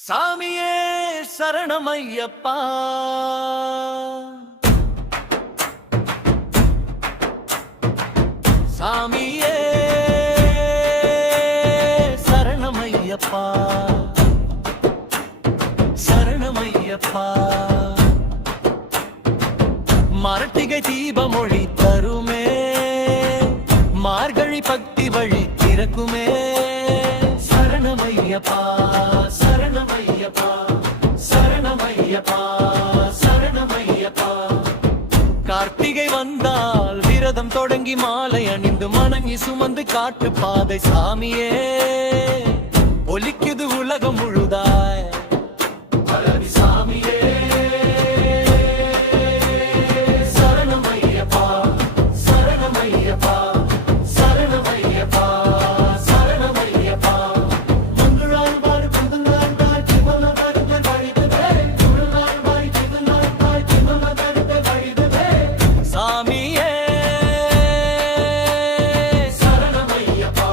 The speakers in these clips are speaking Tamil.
சாமியே சரணமையப்பா, சாமியே சரணமையப்பா, சரணமையப்பா. மரட்டிகை தீபமொழி தருமே, மார்கழி பக்தி வழி திறக்குமே. சரணமையப்பா, சரணமையப்பா, சரணமையப்பா, சரணமையப்பா. கார்த்திகை வந்தால் விரதம் தொடங்கி மாலை அணிந்து மணங்கி சுமந்து காட்டு பாதை சாமியே ஒலிக்குது உலகம் முழுதாய். சாமியே சரணமையப்பா, சரணமையப்பா, சரணமையப்பா, சரணமையப்பா. மங்களாழ்வார் புதுநாள்வார் திமலவர்கள் வழிதுவே, முருளாழ்வாய் திருநாள்வாய் திமலவர்கள் வழிதுவே. சாமியே சரணமையப்பா,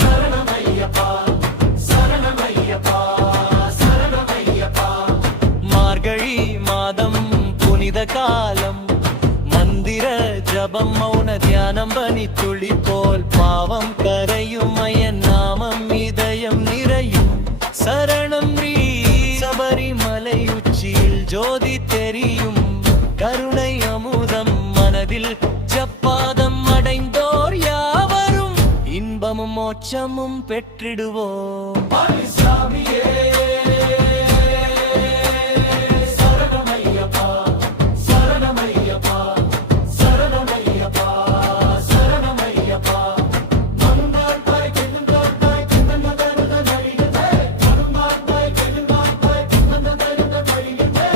சரணமையப்பா, சரணமையப்பா, சரணமையப்பா. மார்கழி மாதம் புனித காலம், மந்திர ஜபம் மௌன தியானம் பனி துளி போல் பாவம் கரையும் மயன் நாமம் இதயம் நிறையும். சரணம் ரீ சபரிமலை உச்சியில் ஜோதி தெரியும், கருணை அமுதம் மனதில் ஜப்பாதம் அடைந்தோர் யாவரும் இன்பமும் மோட்சமும் பெற்றிடுவோம். சாமியே சரணமையப்பா, சரணமையப்பா, சரணமையப்பா, சரணமையப்பா. மருந்தாழ்வாய் கிருந்தாழ்வாய் கிருந்தனதருத வழியுதே, மருந்தாழ்வாய் கிருந்தாழ்வாய் கிருந்தனதருத வழியுதே.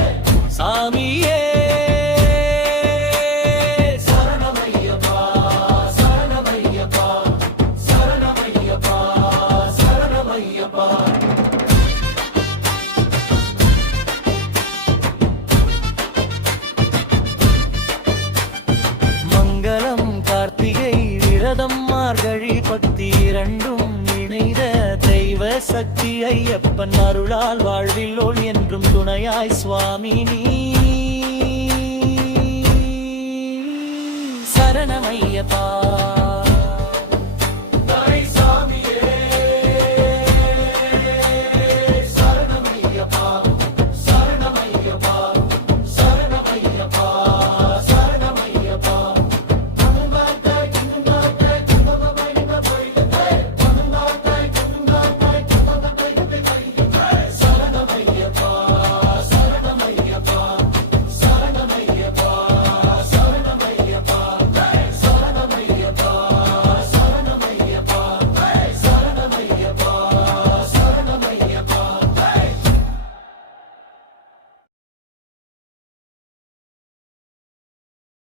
சாமியே சரணமையப்பா, சரணமையப்பா, சரணமையப்பா, சரணமையப்பா. மங்களம் கார்த்திகை விரதம் மார்கழி பக்தி இரண்டும் இணைந்த தெய்வ சக்தி ஐயப்பன் அருளால் வாழ்வில் ஒளி என்றும் துணையாய் சுவாமி நீ. சரணமையப்பா.